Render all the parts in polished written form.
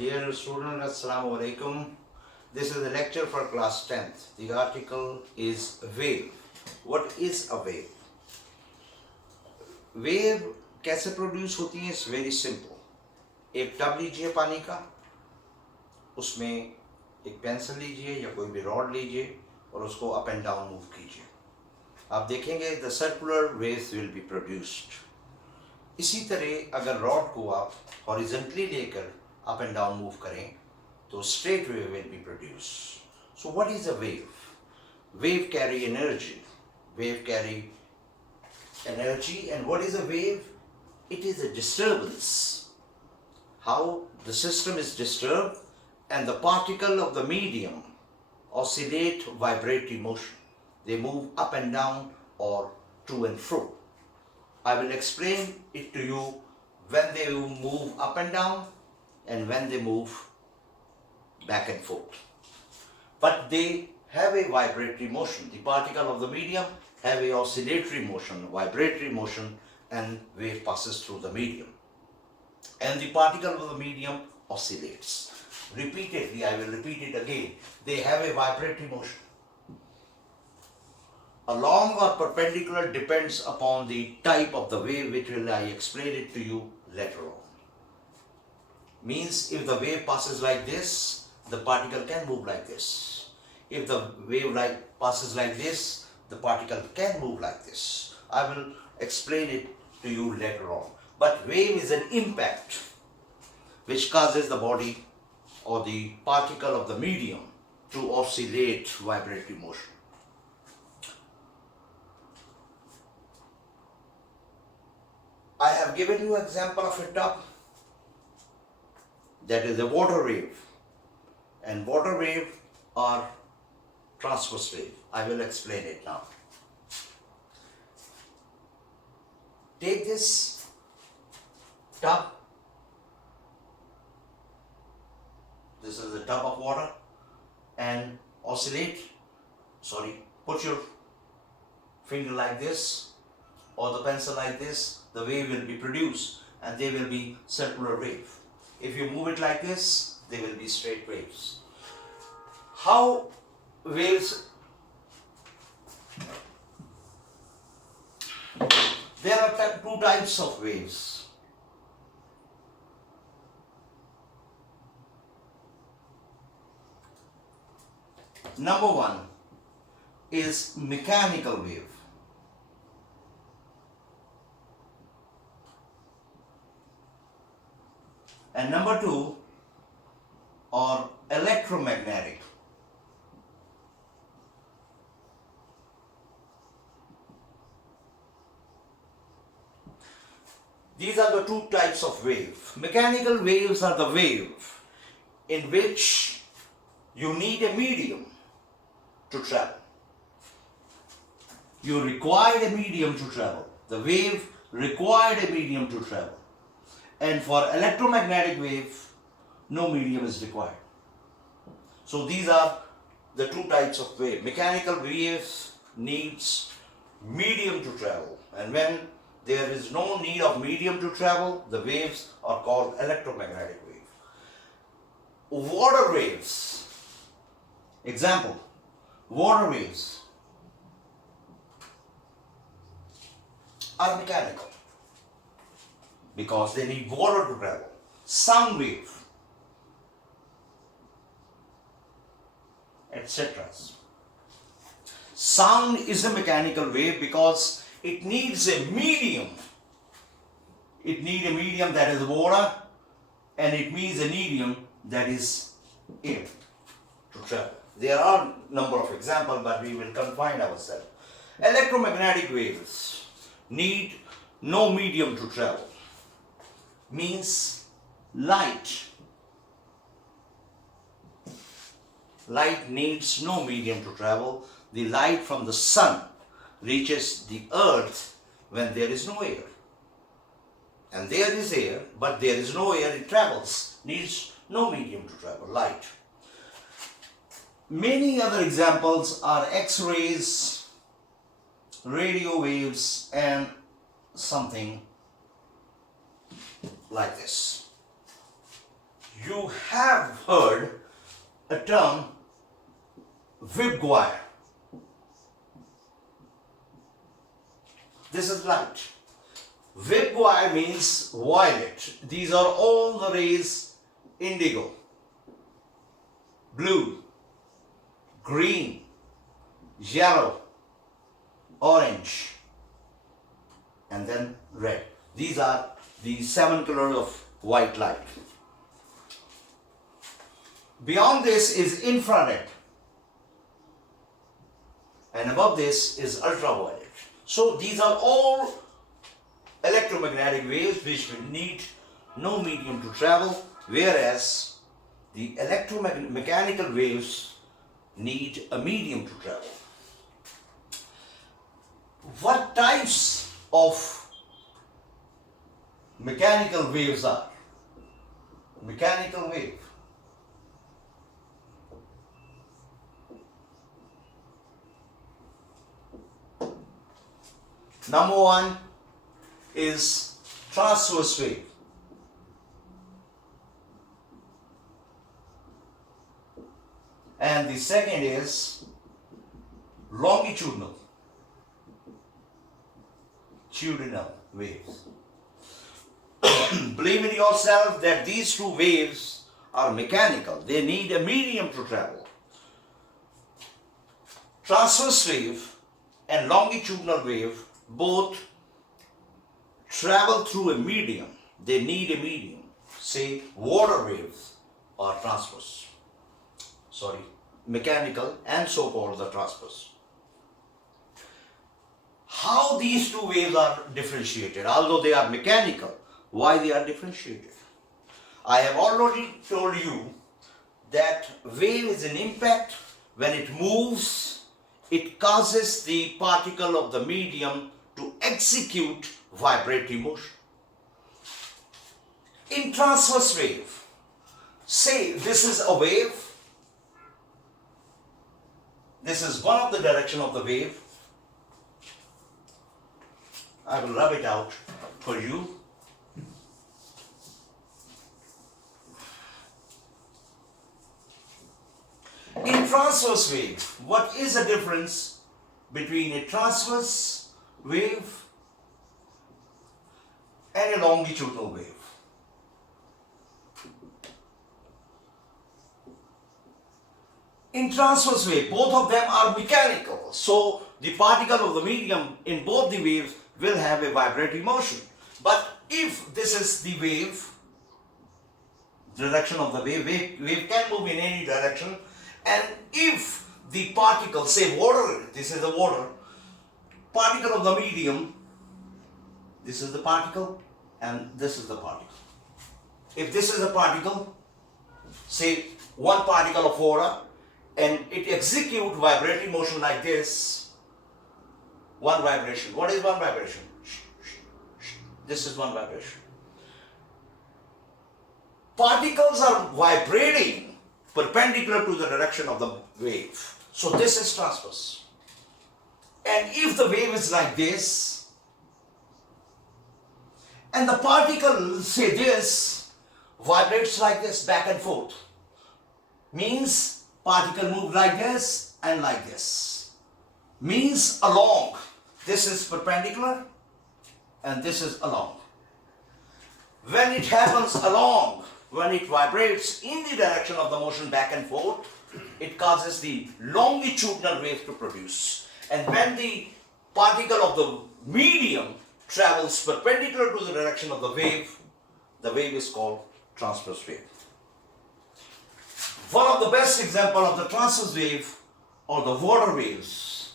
Dear students, Assalamu alaikum. This is a lecture for class 10th. The article is wave. What is a wave? Wave कैसे produce होती है? It's very simple. एक tub लीजिए पानी का, उसमें एक पेंसिल लीजिए या कोई भी रॉड लीजिए और उसको अप एंड डाउन मूव कीजिए. आप देखेंगे the circular waves will be produced. इसी तरह अगर रॉड को आप हॉरिजॉन्टली लेकर अप एंड डाउन मूव करें तो straight wave will be produce. So what is a wave? Wave carry energy. Wave carry energy, and what is a wave? It is a disturbance. How the system is disturbed and the particle of the medium oscillate vibratory motion. They move up and down or to and fro. I will explain it to you when they move up and down and when they move back and forth. But they have a vibratory motion. The particle of the medium have a oscillatory motion, vibratory motion, and wave passes through the medium. And the particle of the medium oscillates. Repeatedly, I will repeat it again. They have a vibratory motion. Along or perpendicular depends upon the type of the wave, which will I explain it to you later on. Means if the wave passes like this, the particle can move like this. If the wave passes like this, the particle can move like this. I will explain it to you later on. But wave is an impact which causes the body or the particle of the medium to oscillate vibratory motion. I have given you example of a tub. That is a water wave, and water wave are transverse wave. I will explain it now. Take this tub. This is a tub of water, and oscillate. Put your finger like this or the pencil like this. The wave will be produced, and they will be circular wave. If you move it like this, they will be straight waves. How waves? There are two types of waves. Number one is mechanical wave. And number two are electromagnetic. These are the two types of wave. Mechanical waves are the wave in which you need a medium to travel. You required a medium to travel. The wave required a medium to travel. And for electromagnetic wave, no medium is required. So these are the two types of wave. Mechanical waves needs medium to travel, and when there is no need of medium to travel, the waves are called electromagnetic wave. Water waves. Example, water waves are mechanical because they need water to travel. Sound wave, etc. Sound is a mechanical wave because it needs a medium. It needs a medium that is water, and it needs a medium that is air to travel. There are a number of examples, but we will confine ourselves. Electromagnetic waves need no medium to travel. Means light. Light needs no medium to travel. The light from the sun reaches the earth when there is no air. And there is air, but there is no air, it travels. Needs no medium to travel, light. Many other examples are X-rays, radio waves, and something like this. You you have heard a term wire. This is light. Wire means violet. These are all the rays: indigo, blue, green, yellow, orange, and then red. These are the 7 colors of white light. Beyond this is infrared, and above this is ultraviolet. So these are all electromagnetic waves which will need no medium to travel, whereas the electromechanical waves need a medium to travel. What types of mechanical waves are? Mechanical wave. Number one is transverse wave. And the second is longitudinal waves. Believe in yourself that these two waves are mechanical. They need a medium to travel. Transverse wave and longitudinal wave both travel through a medium. They need a medium. Say water waves are transverse. Mechanical and so-called the transverse. How these two waves are differentiated, although they are mechanical, why they are differentiated? I have already told you that wave is an impact. When it moves, it causes the particle of the medium to execute vibratory motion. In transverse wave, say this is a wave, this is one of the direction of the wave. I will rub it out for you. In transverse wave, what is the difference between a transverse wave and a longitudinal wave? In transverse wave, both of them are mechanical. So the particle of the medium in both the waves will have a vibratory motion. But if this is the wave, direction of the wave can move in any direction, and if the particle, say water, this is the water, particle of the medium, this is the particle and this is the particle. If this is a particle, say one particle of water, and it executes vibratory motion like this, one vibration. What is one vibration? This is one vibration. Particles are vibrating perpendicular to the direction of the wave. So this is transverse. And if the wave is like this, and the particle, say this, vibrates like this, back and forth, means particle move like this and like this. Means along. This is perpendicular and this is along. When it happens along, when it vibrates in the direction of the motion back and forth, it causes the longitudinal wave to produce. And when the particle of the medium travels perpendicular to the direction of the wave is called transverse wave. One of the best examples of the transverse wave are the water waves,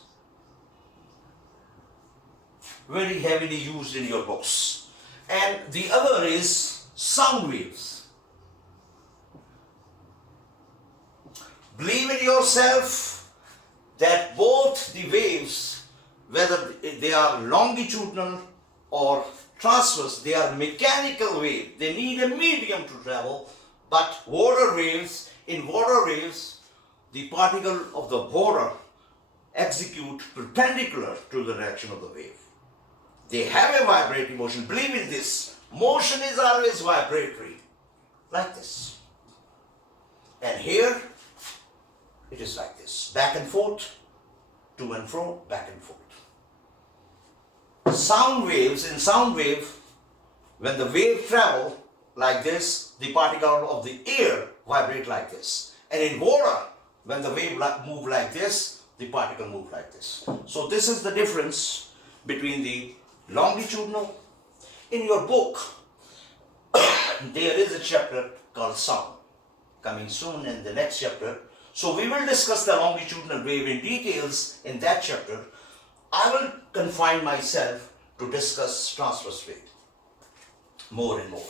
very heavily used in your books. And the other is sound waves. Believe in yourself that both the waves, whether they are longitudinal or transverse, they are mechanical waves. They need a medium to travel. But in water waves, the particle of the water execute perpendicular to the direction of the wave. They have a vibratory motion. Believe in this. Motion is always vibratory. Like this. And here it is like this, back and forth, to and fro, back and forth. Sound waves, in sound wave, when the wave travel like this, the particle of the air vibrate like this. And in water, when the wave move like this, the particle move like this. So this is the difference between the longitudinal. In your book, there is a chapter called sound, coming soon in the next chapter. So we will discuss the longitudinal wave in details in that chapter. I will confine myself to discuss transverse wave more and more.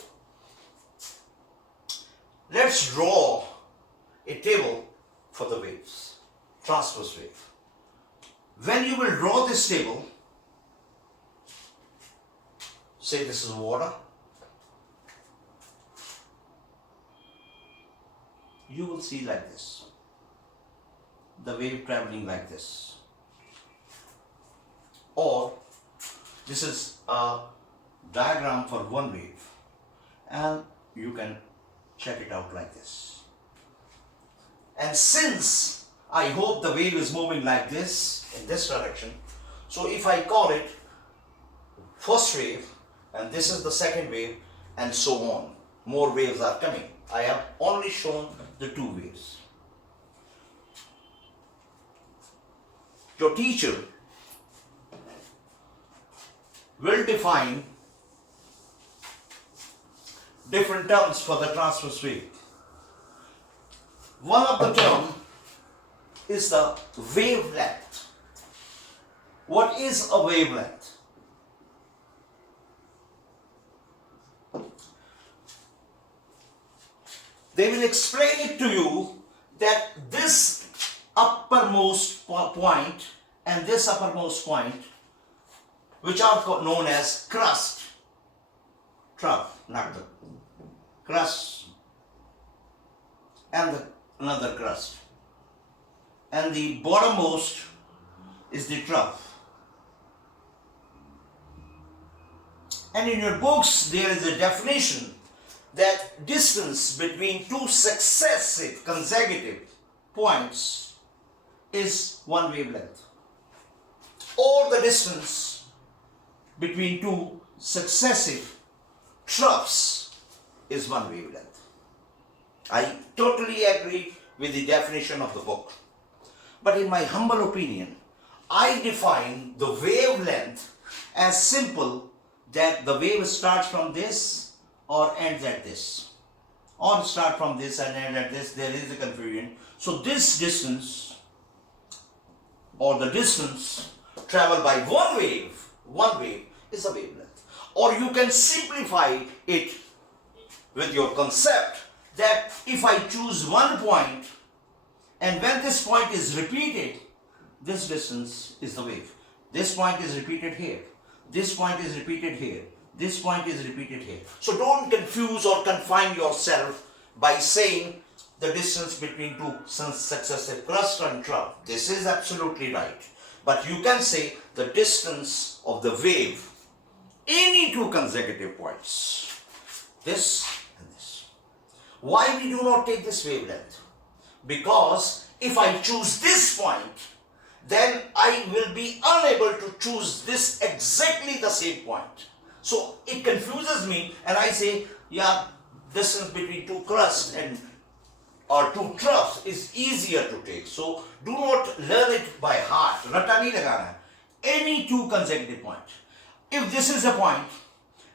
Let's draw a table for the waves, transverse wave. When you will draw this table, say this is water, you will see like this, the wave traveling like this. Or this is a diagram for one wave, and you can check it out like this. And since I hope the wave is moving like this, in this direction, so if I call it first wave, and this is the second wave, and so on, more waves are coming. I have only shown the two waves. Your teacher will define different terms for the transverse wave. One of the terms is the wavelength. What is a wavelength? They will explain it to you that this uppermost point and this uppermost point, which are known as crust, trough, not the crust, and another crust, and the bottommost is the trough. And in your books there is a definition that distance between two successive consecutive points is one wavelength, or the distance between two successive troughs is one wavelength. I totally agree with the definition of the book. But in my humble opinion, I define the wavelength as simple that the wave starts from this or ends at this, or start from this and end at this. There is a confusion. So this distance, or the distance traveled by one wave is a wavelength. Or you can simplify it with your concept that if I choose one point, and when this point is repeated, this distance is the wave. This point is repeated here. This point is repeated here. This point is repeated here. So don't confuse or confine yourself by saying the distance between two successive crust and trough. This is absolutely right. But you can say the distance of the wave, any two consecutive points, this and this. Why we do not take this wavelength? Because if I choose this point, then I will be unable to choose this exactly the same point. So it confuses me, and I say, yeah, distance between two crusts or two troughs is easier to take. So do not learn it by heart. Ratta nahi lagana. Any two consecutive points. If this is a point,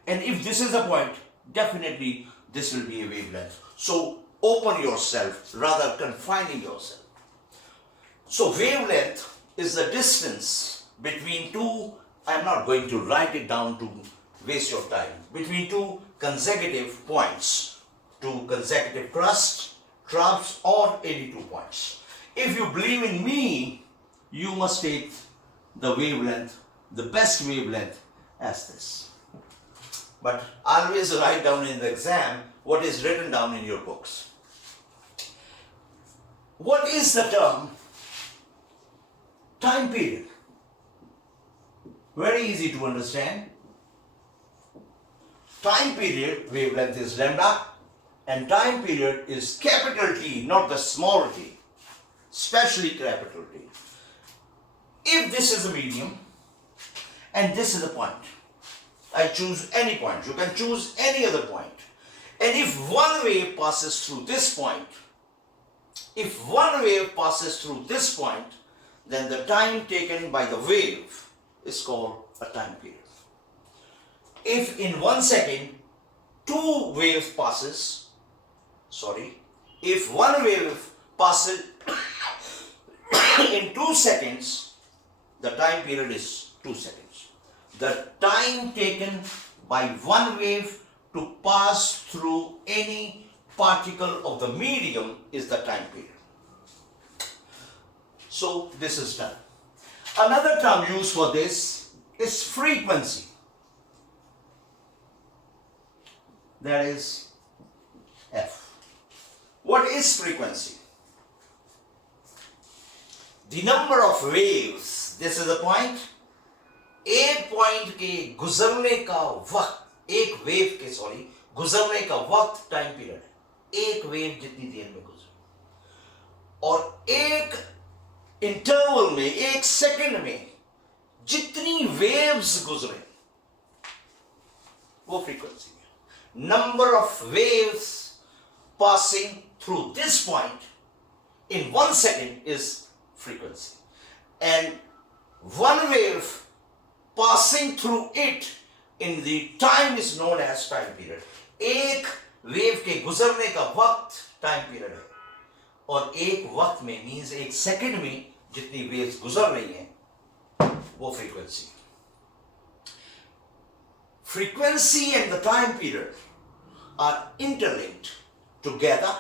and if this is a point, definitely this will be a wavelength. So open yourself rather confining yourself. So wavelength is the distance between two, I'm not going to write it down to waste your time, between two consecutive points, two consecutive crusts, troughs, or any 2 points. If you believe in me, you must take the wavelength, the best wavelength as this. But always write down in the exam what is written down in your books. What is the term time period? Very easy to understand. Time period wavelength is lambda, And time period is capital T, not the small t, especially capital T. If this is a medium and this is a point, I choose any point. You can choose any other point. And if one wave passes through this point, then the time taken by the wave is called a time period. If in 1 second two waves passes, if one wave passes in 2 seconds, the time period is 2 seconds. The time taken by one wave to pass through any particle of the medium is the time period. So this is done. Another term used for this is frequency. That is F. What is frequency? The number of waves. This is the point. एक point के गुजरने का वक्त, एक wave के गुजरने का वक्त टाइम पीरियड है. एक वेव जितनी देर में गुजरे और एक इंटरवल में, एक सेकंड में जितनी वेव्स गुजरे वो फ्रीक्वेंसी है. Number of waves passing through this point in 1 second is frequency, and one wave passing through it in the time is known as time period. एक वेव के गुजरने का वक्त टाइम पीरियड है और एक वक्त में मींस एक सेकंड में जितनी वेव्स गुजर रही हैं वो frequency. Frequency and the time period are interlinked together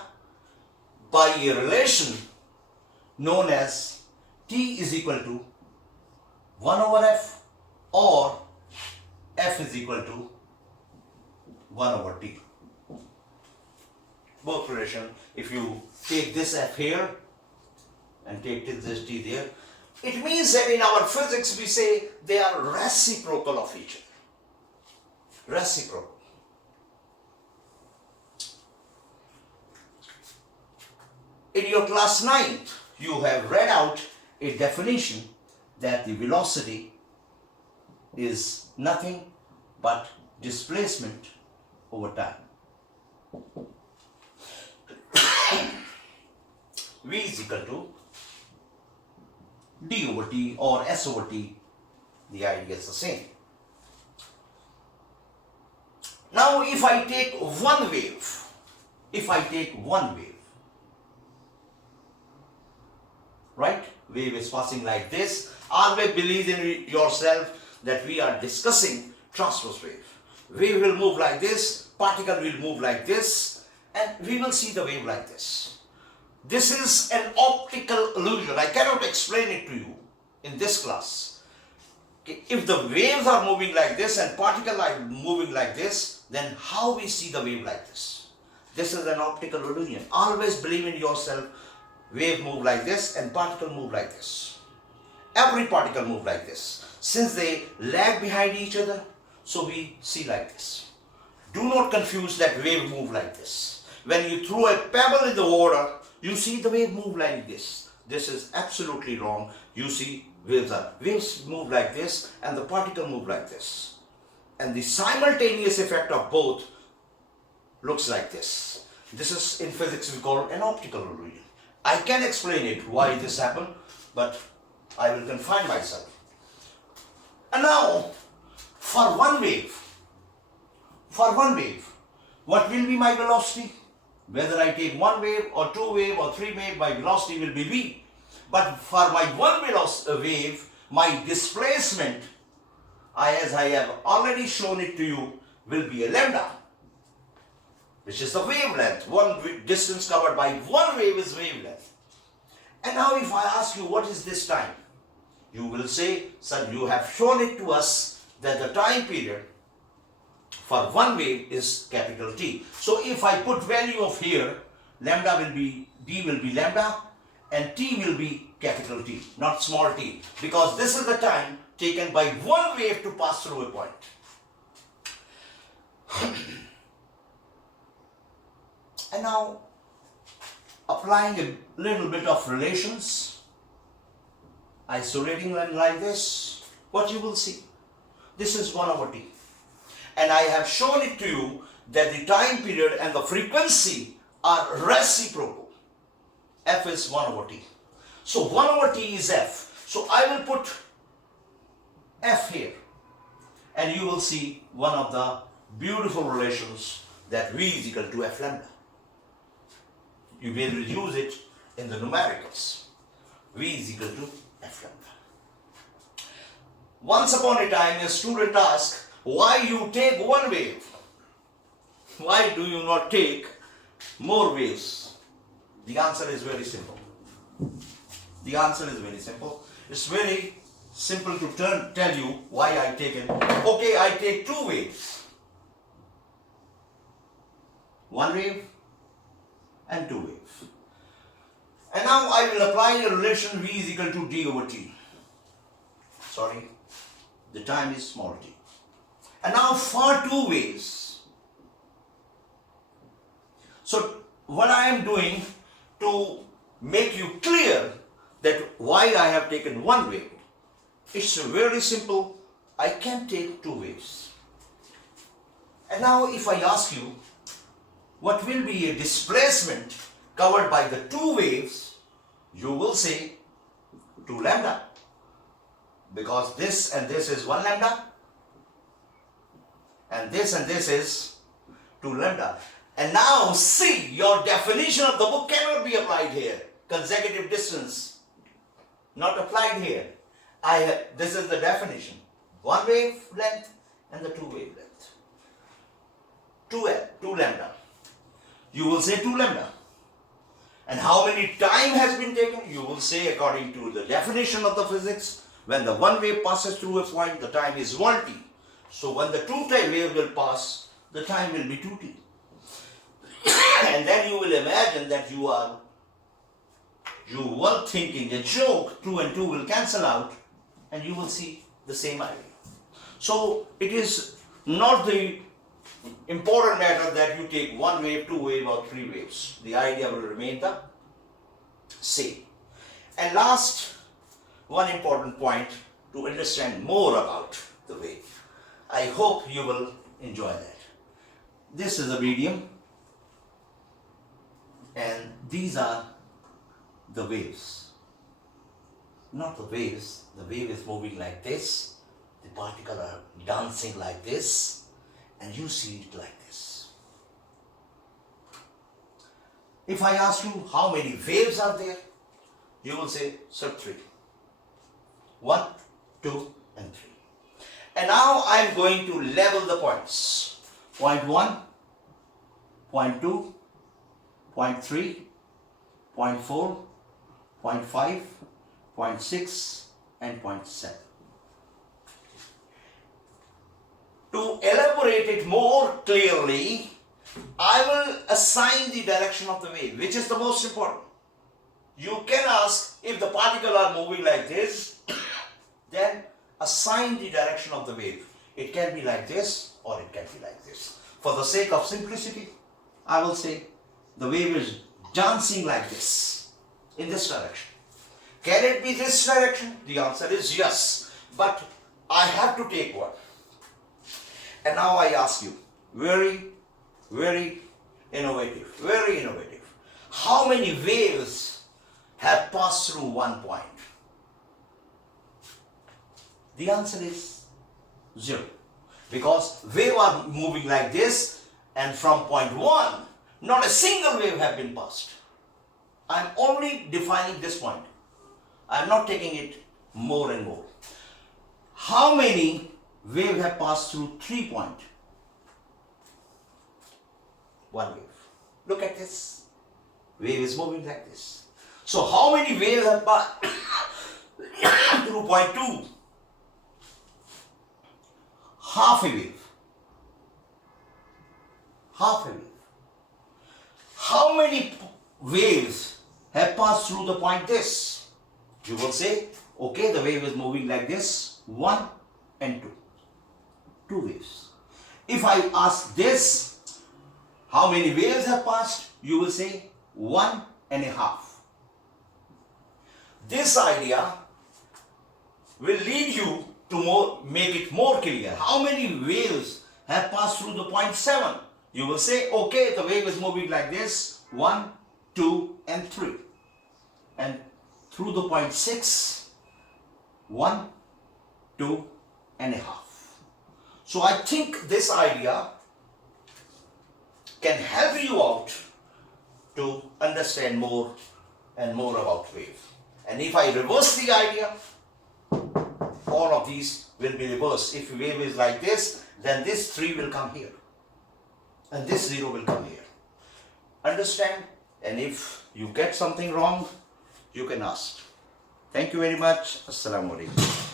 by a relation known as T is equal to 1 over F or F is equal to 1 over T. Both relation, if you take this F here and take this T there, it means that in our physics we say they are reciprocal of each other. Reciprocal. In your class 9th, you have read out a definition that the velocity is nothing but displacement over time. V is equal to d over t or s over t. The idea is the same. Now if I take one wave, right? Wave is passing like this. Always believe in yourself that we are discussing transverse wave. Wave will move like this, particle will move like this, and we will see the wave like this. This is an optical illusion. I cannot explain it to you in this class. If the waves are moving like this and particles are moving like this, then how we see the wave like this? This is an optical illusion. Always believe in yourself. Wave move like this and particle move like this. Every particle move like this. Since they lag behind each other, so we see like this. Do not confuse that wave move like this. When you throw a pebble in the water, you see the wave move like this. This is absolutely wrong. You see waves move like this and the particle move like this. And the simultaneous effect of both looks like this. This is in physics we call an optical illusion. I can explain it why this happened, but I will confine myself. And now, for one wave, what will be my velocity? Whether I take one wave or two wave or three wave, my velocity will be v. But for my one wave, my displacement, as I have already shown it to you, will be a lambda, which is the wavelength. One distance covered by one wave is wavelength. And now if I ask you what is this time, you will say, sir, you have shown it to us that the time period for one wave is capital T. So if I put value of here, lambda will be, d will be lambda and t will be capital T, not small t, because this is the time taken by one wave to pass through a point. And now, applying a little bit of relations, isolating them like this, what you will see? This is 1 over t. And I have shown it to you that the time period and the frequency are reciprocal. F is 1 over t. So 1 over t is f. So I will put f here. And you will see one of the beautiful relations that v is equal to f lambda. You will use it in the numericals. V is equal to f lambda. Once upon a time, a student asked, why you take one wave? Why do you not take more waves? The answer is very simple. The answer is very simple. It's very simple to tell you why I take it. Okay, I take 2 waves. 1 wave and 2 waves. And now I will apply a relation v is equal to d over t. Sorry, the time is small t. And now for 2 waves. So what I am doing to make you clear that why I have taken 1 wave, it's very simple. I can take 2 waves. And now if I ask you, what will be a displacement covered by the 2 waves, you will say 2 lambda. Because this and this is 1 lambda. And this is 2 lambda. And now see, your definition of the book cannot be applied here. Consecutive distance, not applied here. This is the definition. 1 wavelength and the 2 wavelength. 2 lambda. You will say 2 lambda. And how many time has been taken? You will say according to the definition of the physics, when the 1 wave passes through a point, the time is 1t. So when the 2 wave will pass, the time will be 2t. And then you will imagine that you were thinking a joke, 2 and 2 will cancel out, and you will see the same idea. So it is not the important matter that you take 1 wave, 2 wave or 3 waves. The idea will remain the same. And last, one important point to understand more about the wave. I hope you will enjoy that. This is a medium, and these are the waves. Not the waves. The wave is moving like this. The particles are dancing like this, and you see it like this. If I ask you how many waves are there, you will say, sir, 3. 1, 2, and 3. And now I am going to level the points. Point 1, point 2, point 3, point 4, point 5, point 6, and point 7. To elaborate it more clearly, I will assign the direction of the wave, which is the most important. You can ask, if the particles are moving like this, then assign the direction of the wave. It can be like this or it can be like this. For the sake of simplicity, I will say the wave is dancing like this, in this direction. Can it be this direction? The answer is yes. But I have to take one. And now I ask you, very, very innovative, very innovative. How many waves have passed through one point? The answer is 0. Because waves are moving like this, and from point 1, not a single wave have been passed. I am only defining this point. I am not taking it more and more. How many waves have passed through 3 points? 1 wave. Look at this. Wave is moving like this. So how many waves have passed through point 2? Half a wave. Half a wave. How many waves have passed through the point this? You will say, okay, the wave is moving like this, 1 and 2. 2 waves. If I ask this, how many waves have passed? you will say 1.5. This idea will lead you to make it more clear. How many waves have passed through the point 7? You will say, okay, the wave is moving like this, 1, 2, and 3. And through the point 6, 1, 2.5. So I think this idea can help you out to understand more and more about wave. And if I reverse the idea, all of these will be reversed. If wave is like this, then this 3 will come here. And this 0 will come here. Understand? And if you get something wrong, you can ask. Thank you very much. Assalamu alaikum.